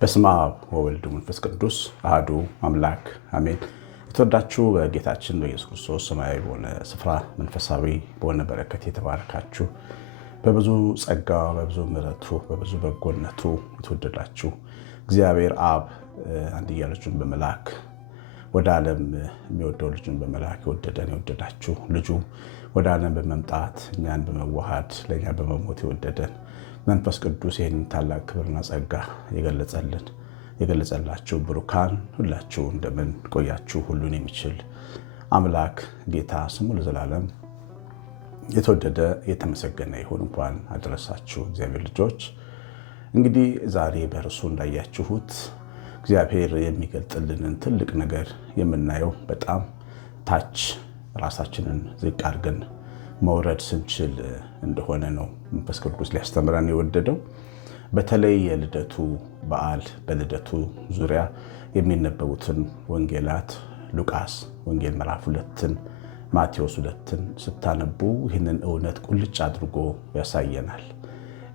በስመ አብ ወወልድ ወመንፈስ ቅዱስ አሐዱ አምላክ አሜን። የተወዳችሁ በጌታችን በኢየሱስ ክርስቶስ ሰማያዊ በሆነ ስፍራ መንፈሳዊ በሆነ በረከት የተባረካችሁ በብዙ ጸጋ በብዙ ምሕረቱ በብዙ በጎነቱ የተወደዳችሁ እግዚአብሔር አብ አንድያ ልጁን በመላክ ወደ ዓለም የሚወደው ልጁን በመላክ የወደዳችሁ ልጁ ወደ ዓለም በመምጣት እኛን በመዋሃድ ለእኛ በመሞት የወደደን መንፈስ ቅዱስ ይህንን ታላቅ ክብርና ጸጋ የገለጸላችሁ ብሩካን ሁላችሁ እንደምን ቆያችሁ? ሁሉን የሚችል አምላክ ጌታ ስሙ ለዘላለም የተወደደ የተመሰገነ ይሁን። እንኳን አደረሳችሁ እግዚአብሔር ልጆች። እንግዲህ ዛሬ በርሱ እንዳያችሁት እግዚአብሔር የሚገልጥልንን ትልቅ ነገር የምናየው በጣም ታች ራሳችንን ዝቅ አድርገን መውረድ ስንችል እንደሆነ ነው መንፈስ ቅዱስ ሊያስተምረን የወደደው። በተለይ የልደቱ በዓል በልደቱ ዙሪያ የሚነበቡትን ወንጌላት ሉቃስ ወንጌል ምዕራፍ 2ን ማቴዎስ 2ን ስታነቡ ይህንን እውነት ቁልጭ አድርጎ ያሳየናል።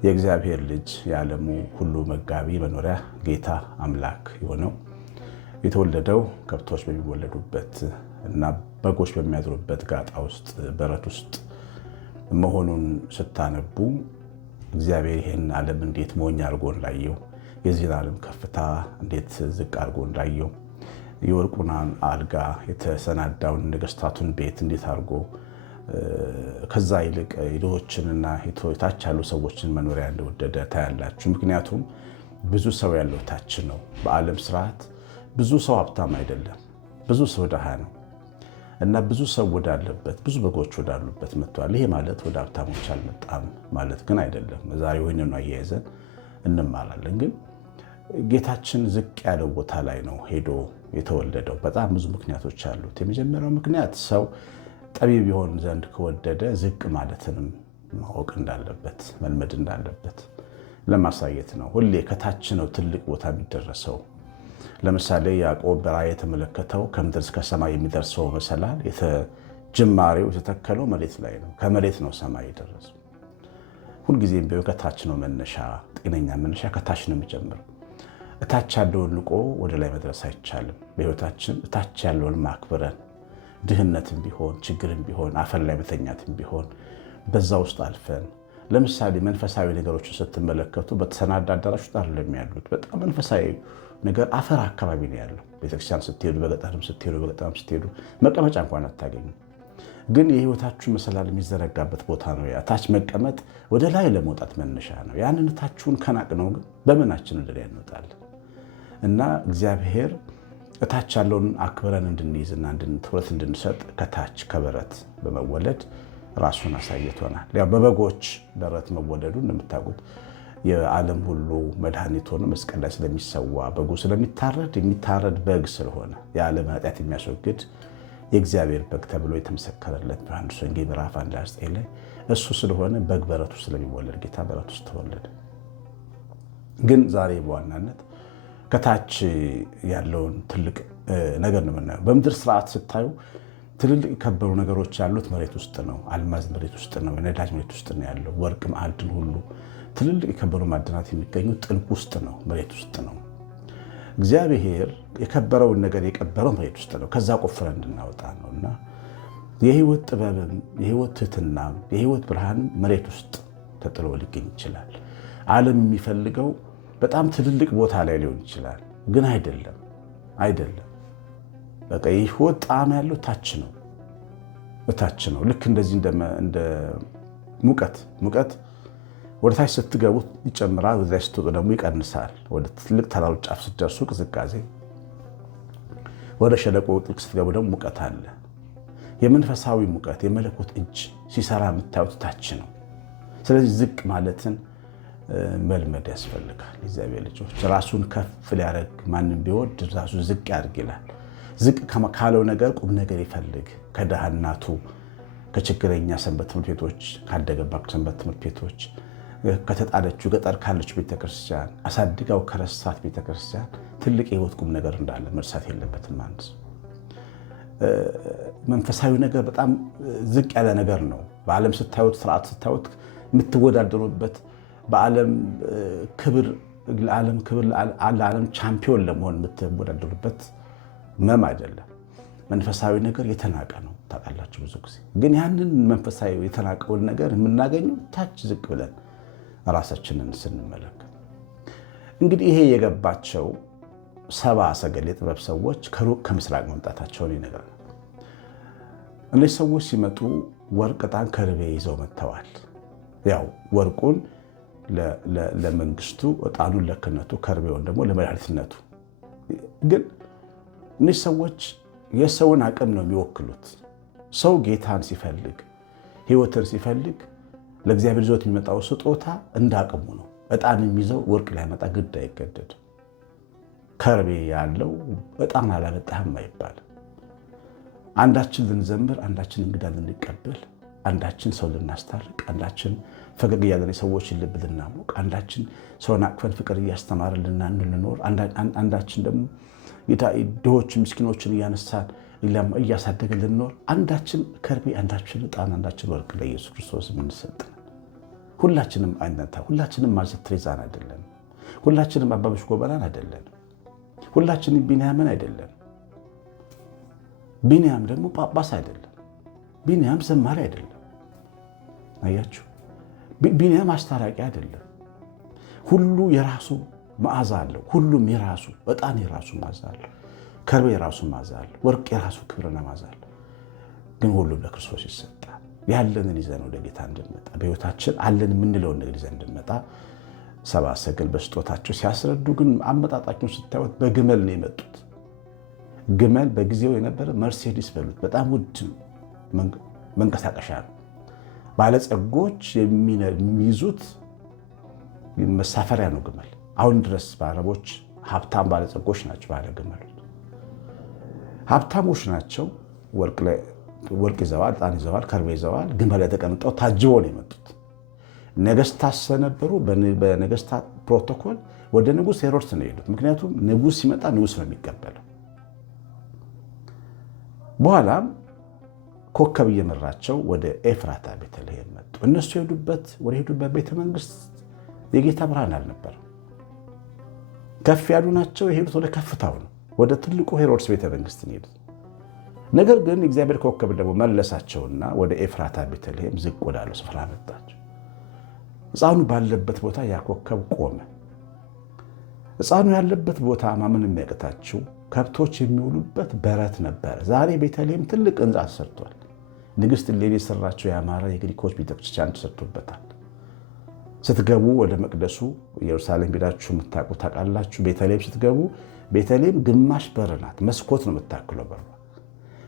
የእግዚአብሔር ልጅ የዓለሙ ሁሉ መጋቢ መኖሪያ ጌታ አምላክ የሆነው የተወለደው ከብቶች በሚወለዱበት እና በጎች በሚያድሩበት ጋጣ ውስጥ በረት ውስጥ መሆኑን ስታነቡ እግዚአብሔር ይህን ዓለም እንዴት ሞኝ አድርጎ እንዳየው፣ የዚህን ዓለም ከፍታ እንዴት ዝቅ አድርጎ እንዳየው፣ የወርቁን አልጋ የተሰናዳውን ነገስታቱን ቤት እንዴት አድርጎ ከዛ ይልቅ ድሆችንና የታች ያሉ ሰዎችን መኖሪያ እንደወደደ ታያላችሁ። ምክንያቱም ብዙ ሰው ያለው ታች ነው። በዓለም ስርዓት ብዙ ሰው ሀብታም አይደለም፣ ብዙ ሰው ድሃ ነው እና ብዙ ሰው ወዳለበት ብዙ በጎች ወዳሉበት መጥቷል። ይሄ ማለት ወደ ሀብታሞች አልመጣም ማለት ግን አይደለም። ዛሬ ይህንኑ አያይዘን እንማራለን። ግን ጌታችን ዝቅ ያለው ቦታ ላይ ነው ሄዶ የተወለደው። በጣም ብዙ ምክንያቶች አሉት። የመጀመሪያው ምክንያት ሰው ጠቢብ ቢሆን ዘንድ ከወደደ ዝቅ ማለትንም ማወቅ እንዳለበት መልመድ እንዳለበት ለማሳየት ነው። ሁሌ ከታች ነው ትልቅ ቦታ የሚደረሰው። ለምሳሌ ያዕቆብ በራእይ የተመለከተው ከምድር እስከ ሰማይ የሚደርሰው መሰላል ጅማሬው የተተከለው መሬት ላይ ነው። ከመሬት ነው ሰማይ የደረሰው። ሁልጊዜም ቢሆን ከታች ነው መነሻ። ጤነኛ መነሻ ከታች ነው የሚጀምረው። እታች ያለውን ልቆ ወደ ላይ መድረስ አይቻልም። በሕይወታችን እታች ያለውን ማክብረን ድህነትም ቢሆን ችግርም ቢሆን አፈር ላይ መተኛትም ቢሆን በዛ ውስጥ አልፈን ለምሳሌ መንፈሳዊ ነገሮችን ስትመለከቱ በተሰናዳ አዳራሽ ውስጥ አይደለም ያሉት። በጣም መንፈሳዊ ነገር አፈር አካባቢ ነው ያለው። ቤተክርስቲያን ስትሄዱ በገጠርም ስትሄዱ መቀመጫ እንኳን አታገኙ። ግን የህይወታችሁ መሰላል የሚዘረጋበት ቦታ ነው። ታች መቀመጥ ወደ ላይ ለመውጣት መነሻ ነው። ያንን ታችሁን ከናቅ ነው ግን በምናችን ወደ ላይ እንወጣለን። እና እግዚአብሔር እታች ያለውን አክብረን እንድንይዝና ትኩረት እንድንሰጥ ከታች ከበረት በመወለድ ራሱን አሳይቶናል። ያው በበጎች በረት መወለዱ እንደምታውቁት የዓለም ሁሉ መድኃኒት ሆኖ መስቀል ላይ ስለሚሰዋ በጉ ስለሚታረድ የሚታረድ በግ ስለሆነ የዓለም ኃጢአት የሚያስወግድ የእግዚአብሔር በግ ተብሎ የተመሰከረለት በዮሐንስ ወንጌል ምዕራፍ 1:9 ላይ እሱ ስለሆነ በግ በረት ውስጥ ስለሚወለድ ጌታ በረት ውስጥ ተወለደ። ግን ዛሬ በዋናነት ከታች ያለውን ትልቅ ነገር ነው የምናየው። በምድር ስርዓት ስታዩ ትልልቅ የከበሩ ነገሮች ያሉት መሬት ውስጥ ነው። አልማዝ መሬት ውስጥ ነው። የነዳጅ መሬት ውስጥ ነው ያለው። ወርቅ ማዕድን ሁሉ ትልልቅ የከበሩ ማዕድናት የሚገኙት ጥልቅ ውስጥ ነው፣ መሬት ውስጥ ነው። እግዚአብሔር የከበረውን ነገር የቀበረው መሬት ውስጥ ነው። ከዛ ቆፍረን እንድናወጣ ነው። እና የህይወት ጥበብም የህይወት ትህትናም የህይወት ብርሃንም መሬት ውስጥ ተጥሎ ሊገኝ ይችላል። ዓለም የሚፈልገው በጣም ትልልቅ ቦታ ላይ ሊሆን ይችላል፣ ግን አይደለም። በቃ የህይወት ጣዕም ያለው ታች ነው። ልክ እንደዚህ እንደ ሙቀት ወደ ታች ስትገቡ ይጨምራል፣ ወደ ላይ ስትወጡ ደግሞ ይቀንሳል። ወደ ትልቅ ተራሮች ጫፍ ስትደርሱ ቅዝቃዜ፣ ወደ ሸለቆ ጥልቅ ስትገቡ ደግሞ ሙቀት አለ። የመንፈሳዊ ሙቀት የመለኮት እጅ ሲሰራ የምታዩት ታች ነው። ስለዚህ ዝቅ ማለትን መልመድ ያስፈልጋል። እግዚአብሔር ልጆች ራሱን ከፍ ሊያደርግ ማንም ቢወድ ራሱ ዝቅ ያድርግ ይላል። ዝቅ ካለው ነገር ቁም ነገር ይፈልግ። ከድሃ እናቱ ከችግረኛ ሰንበት ትምህርት ቤቶች ካደገባቸው ሰንበት ትምህርት ቤቶች ከተጣለችው ገጠር ካለችው ቤተክርስቲያን አሳድጋው ከረሳት ቤተክርስቲያን ትልቅ የህይወት ቁም ነገር እንዳለ መርሳት የለበትም። አንድ መንፈሳዊ ነገር በጣም ዝቅ ያለ ነገር ነው። በዓለም ስታዩት ስርዓት ስታዩት የምትወዳደሩበት በዓለም ክብር ለዓለም ቻምፒዮን ለመሆን የምትወዳደሩበት መም አይደለም። መንፈሳዊ ነገር የተናቀ ነው ታውቃላችሁ። ብዙ ጊዜ ግን ያንን መንፈሳዊ የተናቀውን ነገር የምናገኘው ታች ዝቅ ብለን ራሳችንን ስንመለከት። እንግዲህ ይሄ የገባቸው ሰብአ ሰገል የጥበብ ሰዎች ከሩቅ ከምስራቅ መምጣታቸውን ይነግራል። እነዚህ ሰዎች ሲመጡ ወርቅ፣ ዕጣን፣ ከርቤ ይዘው መጥተዋል። ያው ወርቁን ለመንግስቱ፣ ዕጣኑን ለክህነቱ፣ ከርቤውን ደግሞ ለመድኃኒትነቱ። ግን እነዚህ ሰዎች የሰውን አቅም ነው የሚወክሉት። ሰው ጌታን ሲፈልግ ሕይወትን ሲፈልግ ለእግዚአብሔር ይዞት የሚመጣው ስጦታ እንደ አቅሙ ነው። ዕጣን የሚይዘው ወርቅ ላይመጣ ግድ አይገደድም። ከርቤ ያለው ዕጣን አላመጣህም አይባልም። አንዳችን ልንዘምር፣ አንዳችን እንግዳ ልንቀበል፣ አንዳችን ሰው ልናስታርቅ፣ አንዳችን ፈገግ እያለን የሰዎችን ልብ ልናሞቅ፣ አንዳችን ሰውን አቅፈን ፍቅር እያስተማርን ልንኖር፣ አንዳችን ደግሞ ድሆች ምስኪኖችን እያነሳን እያሳደገን ልንኖር፣ አንዳችን ከርቤ፣ አንዳችን ዕጣን፣ አንዳችን ወርቅ ለኢየሱስ ክርስቶስ የምንሰጥ ሁላችንም አይነታ፣ ሁላችንም ማዘር ትሬዛን አይደለም። ሁላችንም አባበሽ ጎበናን አይደለም። ሁላችንም ቢንያምን አይደለም። ቢንያም ደግሞ ጳጳስ አይደለም። ቢንያም ዘማሪ አይደለም። አያችሁ፣ ቢንያም አስታራቂ አይደለም። ሁሉ የራሱ መዓዛ አለው። ሁሉም የራሱ ዕጣን የራሱ መዓዛ አለው። ከርቤ የራሱ መዓዛ አለው። ወርቅ የራሱ ክብርና መዓዛ አለው። ግን ሁሉም ለክርስቶስ ይሰጣል። ያለንን ይዘን ወደ ጌታ እንድንመጣ በሕይወታችን አለን የምንለውን ነገር ይዘን እንድንመጣ ሰብአ ሰገል በስጦታቸው ሲያስረዱ ግን አመጣጣቸውን ስታዩት በግመል ነው የመጡት። ግመል በጊዜው የነበረ መርሴዲስ በሉት በጣም ውድ መንቀሳቀሻ ነው። ባለጸጎች የሚይዙት መሳፈሪያ ነው ግመል። አሁን ድረስ በአረቦች ሀብታም ባለጸጎች ናቸው። ባለ ግመሎች ሀብታሞች ናቸው። ወርቅ ይዘዋል፣ ዕጣን ይዘዋል፣ ከርቤ ይዘዋል። ግመል ላይ ተቀምጠው ታጅበው ነው የመጡት። ነገስታት ስለነበሩ በነገስታት ፕሮቶኮል ወደ ንጉሥ ሄሮድስ ነው የሄዱት። ምክንያቱም ንጉሥ ሲመጣ ንጉሥ ነው የሚቀበለው። በኋላም ኮከብ እየመራቸው ወደ ኤፍራታ ቤተልሔም መጡ። እነሱ ወደ ሄዱበት ቤተ መንግስት የጌታ ብርሃን አልነበረም። ከፍ ያሉ ናቸው። የሄዱት ወደ ከፍታው ነው፣ ወደ ትልቁ ሄሮድስ ቤተ መንግስት ነው የሄዱት። ነገር ግን የእግዚአብሔር ኮከብ ደግሞ መለሳቸውና ወደ ኤፍራታ ቤተልሔም ዝቅ ወዳለው ስፍራ መጣቸው። ሕፃኑ ባለበት ቦታ ያ ኮከብ ቆመ። ሕፃኑ ያለበት ቦታ ማመን የሚያቅታችሁ ከብቶች የሚውሉበት በረት ነበረ። ዛሬ ቤተልሔም ትልቅ ሕንፃ ተሰርቷል። ንግሥት እሌኒ የሰራቸው ያማረ የግሪኮች ቤተክርስቲያን ተሰርቶበታል። ስትገቡ ወደ መቅደሱ ኢየሩሳሌም ሄዳችሁ የምታውቁ ታውቃላችሁ። ቤተልሔም ስትገቡ ቤተልሔም ግማሽ በር ናት። መስኮት ነው የምታክለው በሯ።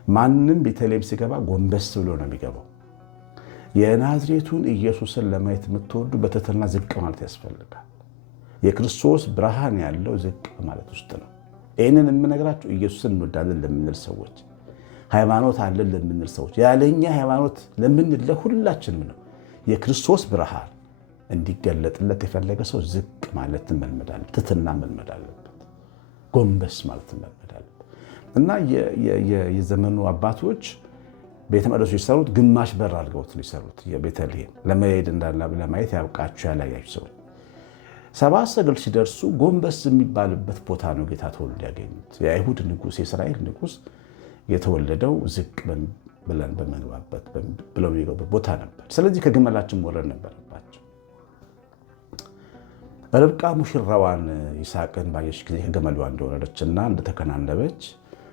ማንም ቤተልሔም ሲገባ ጎንበስ ብሎ ነው የሚገባው። የናዝሬቱን ኢየሱስን ለማየት የምትወዱ በትህትና ዝቅ ማለት ያስፈልጋል። የክርስቶስ ብርሃን ያለው ዝቅ ማለት ውስጥ ነው። ይህንን የምነግራችሁ ኢየሱስን እንወዳለን ለምንል ሰዎች፣ ሃይማኖት አለን ለምንል ሰዎች፣ ያለኛ ሃይማኖት ለምንል ለሁላችንም ነው። የክርስቶስ ብርሃን እንዲገለጥለት የፈለገ ሰው ዝቅ ማለት መልመድ አለበት። ትህትና መልመድ አለበት። ጎንበስ ማለት መልመድ አለበት። እና የዘመኑ አባቶች ቤተ መቅደሱ የሰሩት ግማሽ በር አድርገውት ነው የሰሩት። የቤተልሔም ለመሄድ ለማየት ያብቃችሁ ያላያችሁ ሰዎች ሰብአ ሰገል ሲደርሱ ጎንበስ የሚባልበት ቦታ ነው ጌታ ተወልዶ ያገኙት። የአይሁድ ንጉሥ የእስራኤል ንጉሥ የተወለደው ዝቅ ብለን በመግባበት ብለው የሚገቡበት ቦታ ነበር። ስለዚህ ከግመላችን መውረድ ነበረባቸው። ርብቃ ሙሽራዋን ይስሐቅን ባየች ጊዜ ከግመሏ እንደወረደችና እንደተከናነበች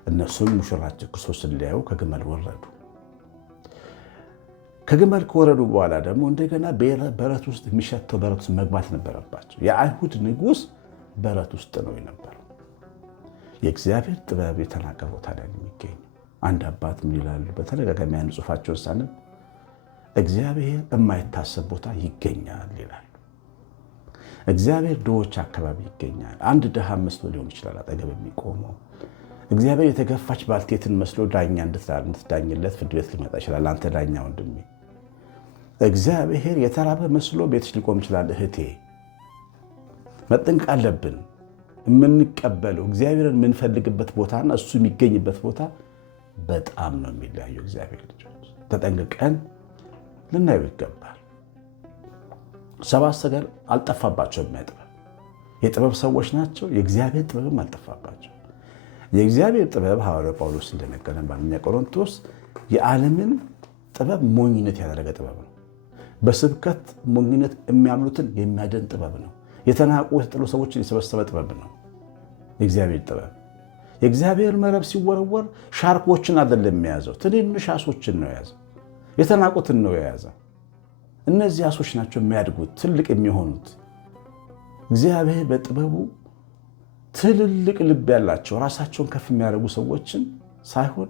እነሱም ሙሽራቸው ክርስቶስን ሊያዩ ከግመል ወረዱ። ከግመል ከወረዱ በኋላ ደግሞ እንደገና በረት ውስጥ የሚሸተው በረት ውስጥ መግባት ነበረባቸው። የአይሁድ ንጉሥ በረት ውስጥ ነው የነበረው። የእግዚአብሔር ጥበብ የተናቀ ቦታ ላይ የሚገኝ አንድ አባት ምን ይላሉ? በተደጋጋሚ ያን ጽሑፋቸውን ሳነብ እግዚአብሔር የማይታሰብ ቦታ ይገኛል ይላሉ። እግዚአብሔር ድሆች አካባቢ ይገኛል። አንድ ድሃ መስሎ ሊሆን ይችላል አጠገብ የሚቆመው። እግዚአብሔር የተገፋች ባልቴትን መስሎ ዳኛ እንድትዳኝለት ፍርድ ቤት ሊመጣ ይችላል። አንተ ዳኛ ወንድሜ። እግዚአብሔር የተራበ መስሎ ቤትሽ ሊቆም ይችላል እህቴ። መጠንቀቅ አለብን። የምንቀበለው እግዚአብሔርን የምንፈልግበት ቦታና እሱ የሚገኝበት ቦታ በጣም ነው የሚለያዩ። እግዚአብሔር ልጆች ተጠንቅቀን ልናየው ይገባል። ሰብአ ሰገል አልጠፋባቸውም። የጥበብ ሰዎች ናቸው። የእግዚአብሔር ጥበብም አልጠፋባቸው። የእግዚአብሔር ጥበብ ሐዋርያው ጳውሎስ እንደነገረን በአንደኛ ቆሮንቶስ የዓለምን ጥበብ ሞኝነት ያደረገ ጥበብ ነው። በስብከት ሞኝነት የሚያምኑትን የሚያደን ጥበብ ነው። የተናቁ የተጠሉ ሰዎችን የሰበሰበ ጥበብ ነው የእግዚአብሔር ጥበብ። የእግዚአብሔር መረብ ሲወረወር ሻርኮችን አይደለም የያዘው፣ ትንንሽ ዓሦችን ነው የያዘው። የተናቁትን ነው የያዘው። እነዚህ ዓሦች ናቸው የሚያድጉት ትልቅ የሚሆኑት። እግዚአብሔር በጥበቡ ትልልቅ ልብ ያላቸው ራሳቸውን ከፍ የሚያደርጉ ሰዎችን ሳይሆን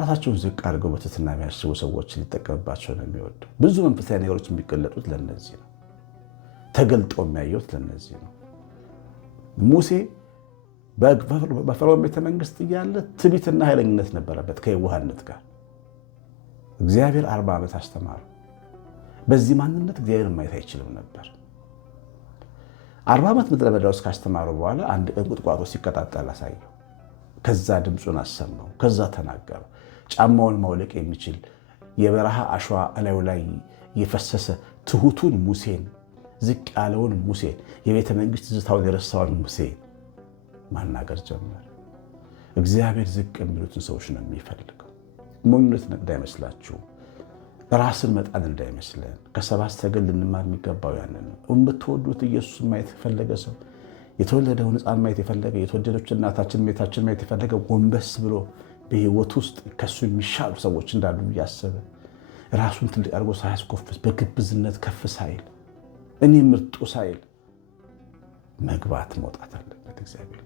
ራሳቸውን ዝቅ አድርገው በትህትና የሚያስቡ ሰዎችን ሊጠቀምባቸው ነው የሚወደው። ብዙ መንፈሳዊ ነገሮች የሚገለጡት ለነዚህ ነው። ተገልጠው የሚያዩት ለነዚህ ነው። ሙሴ በፈርዖን ቤተ መንግስት እያለ ትዕቢትና ኃይለኝነት ነበረበት ከየዋህነት ጋር። እግዚአብሔር 40 ዓመት አስተማረው። በዚህ ማንነት እግዚአብሔርን ማየት አይችልም ነበር። 40 ዓመት ምድረ በዳ ውስጥ ካስተማረው በኋላ አንድ ቀን ቁጥቋጦ ሲቀጣጠል አሳየው። ከዛ ድምፁን አሰማው። ከዛ ተናገረው። ጫማውን ማውለቅ የሚችል የበረሃ አሸዋ እላዩ ላይ የፈሰሰ ትሁቱን ሙሴን፣ ዝቅ ያለውን ሙሴን፣ የቤተ መንግስት ትዝታውን የረሳውን ሙሴን ማናገር ጀመረ። እግዚአብሔር ዝቅ የሚሉትን ሰዎች ነው የሚፈልገው። ሞኝነት እንዳይመስላችሁ፣ ራስን መጣል እንዳይመስለን። ከሰብአ ሰገል ልንማር የሚገባው ያንን ነው። የምትወዱት ኢየሱስን ማየት የፈለገ ሰው፣ የተወለደውን ሕፃን ማየት የፈለገ፣ የተወደደች እናታችን ቤታችን ማየት የፈለገ ጎንበስ ብሎ በህይወት ውስጥ ከሱ የሚሻሉ ሰዎች እንዳሉ እያሰበ ራሱን ትልቅ አድርጎ ሳያስኮፍስ በግብዝነት ከፍ ሳይል እኔ ምርጡ ሳይል መግባት መውጣት አለበት። እግዚአብሔር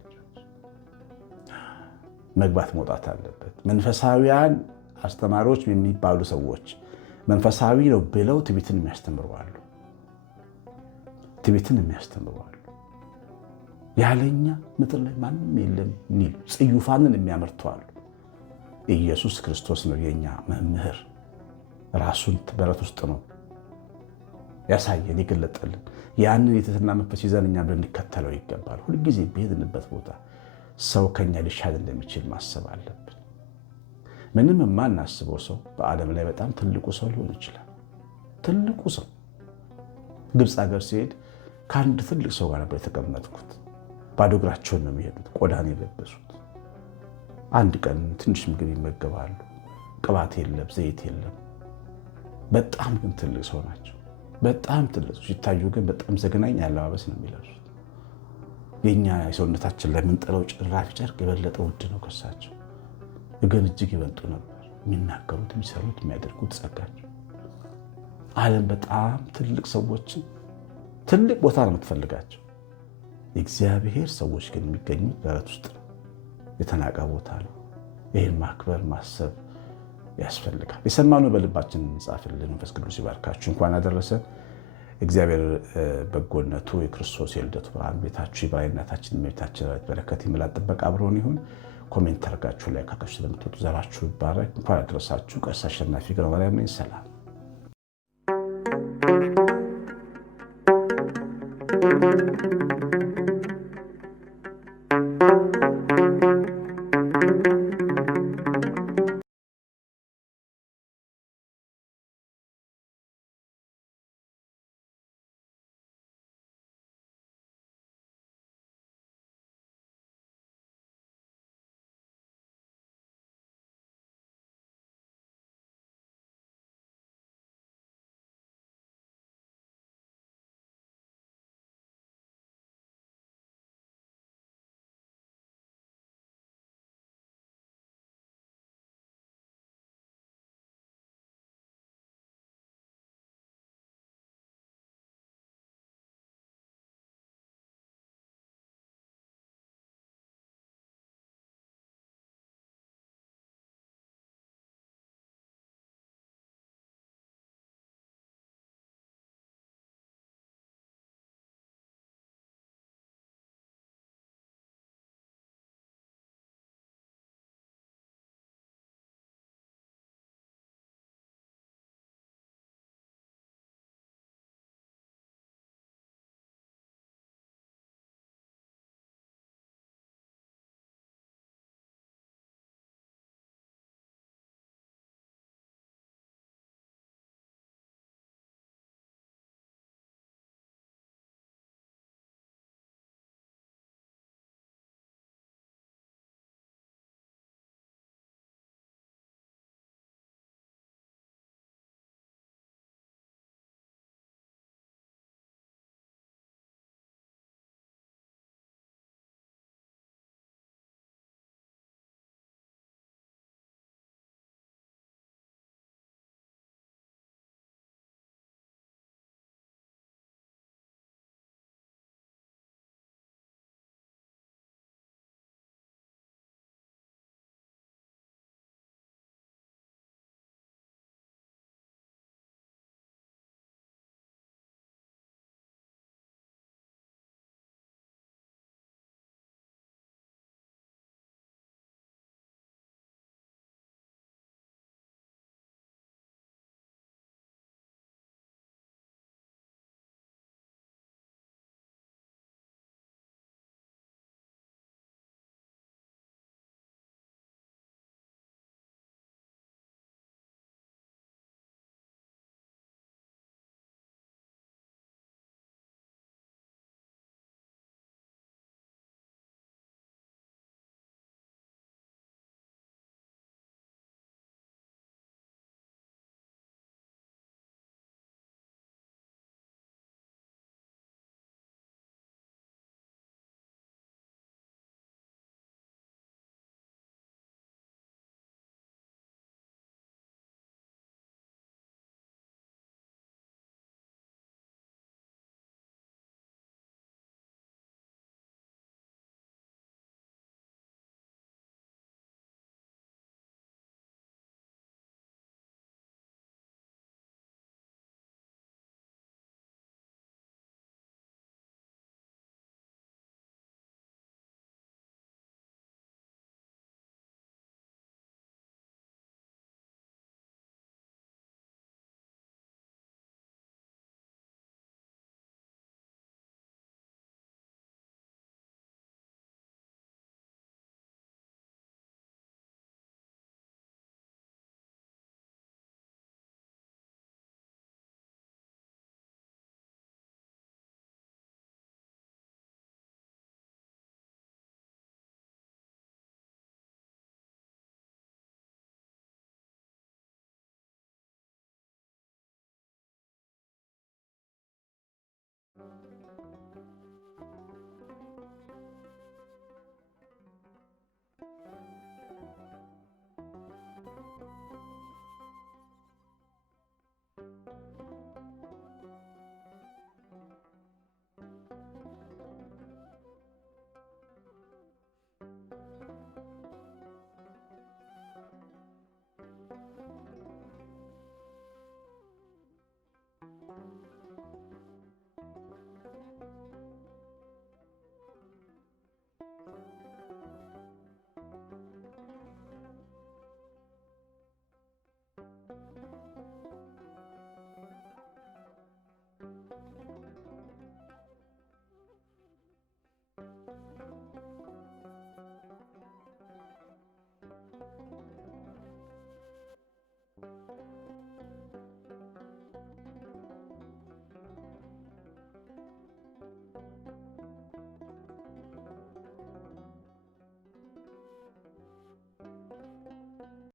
መግባት መውጣት አለበት። መንፈሳዊያን አስተማሪዎች የሚባሉ ሰዎች መንፈሳዊ ነው ብለው ትዕቢትን የሚያስተምሩ አሉ። ትዕቢትን የሚያስተምሩ አሉ። ያለኛ ምድር ላይ ማንም የለም የሚሉ ጽዩፋንን የሚያመርቱ አሉ። ኢየሱስ ክርስቶስ ነው የኛ መምህር። ራሱን በረት ውስጥ ነው ያሳየን የገለጠልን። ያንን የትህትና መንፈስ ይዘን እኛ ልንከተለው ይገባል። ሁልጊዜ በሄድንበት ቦታ ሰው ከኛ ሊሻል እንደሚችል ማሰብ አለብን። ምንም የማናስበው ሰው በዓለም ላይ በጣም ትልቁ ሰው ሊሆን ይችላል። ትልቁ ሰው ግብፅ ሀገር ሲሄድ ከአንድ ትልቅ ሰው ጋር ነበር የተቀመጥኩት። ባዶ እግራቸውን ነው የሚሄዱት፣ ቆዳን የለበሱት። አንድ ቀን ትንሽ ምግብ ይመገባሉ። ቅባት የለም፣ ዘይት የለም። በጣም ግን ትልቅ ሰው ናቸው። በጣም ትልቅ ሲታዩ ግን በጣም ዘግናኝ አለባበስ ነው የሚለብሱት። የኛ የሰውነታችን ላይ የምንጥለው ጭራፊ ጨርቅ የበለጠ ውድ ነው ከሳቸው፣ ግን እጅግ ይበልጡ ነበር። የሚናገሩት፣ የሚሰሩት፣ የሚያደርጉት ጸጋቸው። ዓለም በጣም ትልቅ ሰዎችን ትልቅ ቦታ ነው የምትፈልጋቸው። የእግዚአብሔር ሰዎች ግን የሚገኙት በረት ውስጥ ነው። የተናቀ ቦታ ነው። ይህን ማክበር ማሰብ ያስፈልጋል። የሰማነው በልባችን እንጻፍልን። መንፈስ ቅዱስ ይባርካችሁ። እንኳን አደረሰን። እግዚአብሔር በጎነቱ የክርስቶስ የልደቱ ብርሃን ቤታችሁ ይብራ። እናታችን እመቤታችን በረከት ይምላ፣ ጥበቃ አብሮን ይሁን። ኮሜንት አድርጋችሁ ላይ ካካችሁ ስለምትወጡ ዘራችሁ ይባረክ። እንኳን አደረሳችሁ። ቀሲስ አሸናፊ ገብረማርያም ነኝ። ሰላም